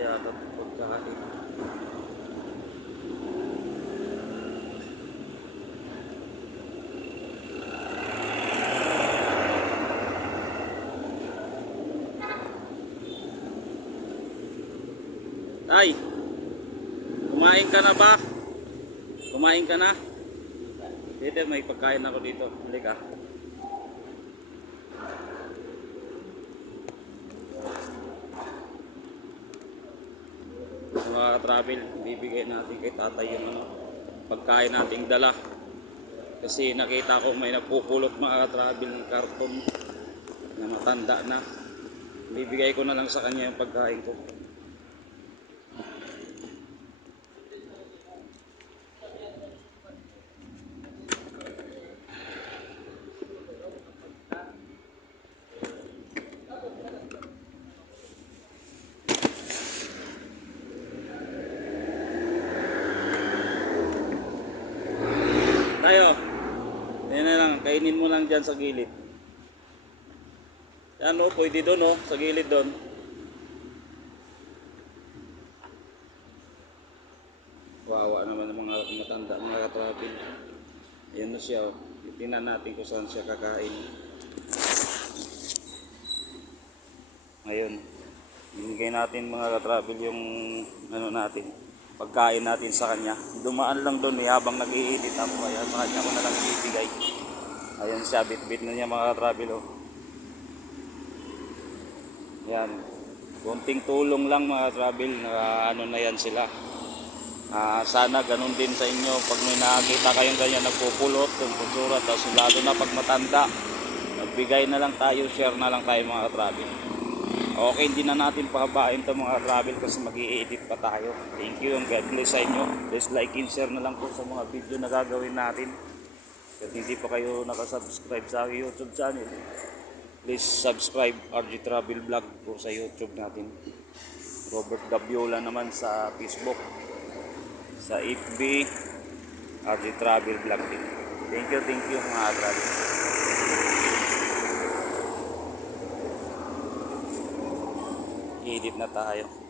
yata pagkain. Ay, kumain ka na ba? Kumain ka na? Dito may pagkain ako dito. Halika. Mga travel, bibigay natin kay tatay yung ano, pagkain nating dala. Kasi nakita ko may napupulot mga travel ng karton na matanda na. Bibigay ko na lang sa kanya yung pagkain ko. Tayo. Yan na lang, kainin mo lang dyan sa gilid. Yan o, pwede doon o, sa gilid doon. Wawa naman ang mga matanda, mga katrapil. Yan na siya o. Tingnan natin kung saan siya kakain. Ngayon, binigay natin mga katrapil yung ano natin, pagkain natin sa kanya. Dumaan lang doon eh, habang nag-iinit ako. Kaya sa kanya ko na lang ibibigay. Ayan siya, bit-bit na niya mga katrapil oh. Yan. Kunting tulong lang mga travel na ano na yan sila. Ah, sana ganun din sa inyo pag may nakakita kayong ganyan nagpupulot ng kultura tapos lalo na pag matanda magbigay na lang tayo share na lang tayo mga travel okay hindi na natin pahabain to mga travel kasi mag edit pa tayo thank you and God bless sa inyo please like and share na lang po sa mga video na gagawin natin at hindi pa kayo nakasubscribe sa aking youtube channel please subscribe RG Travel Vlog po sa YouTube natin. Robert Gabiola naman sa Facebook. Sa FB, RG Travel Vlog din. Thank you, thank you mga travel. Edit na tayo.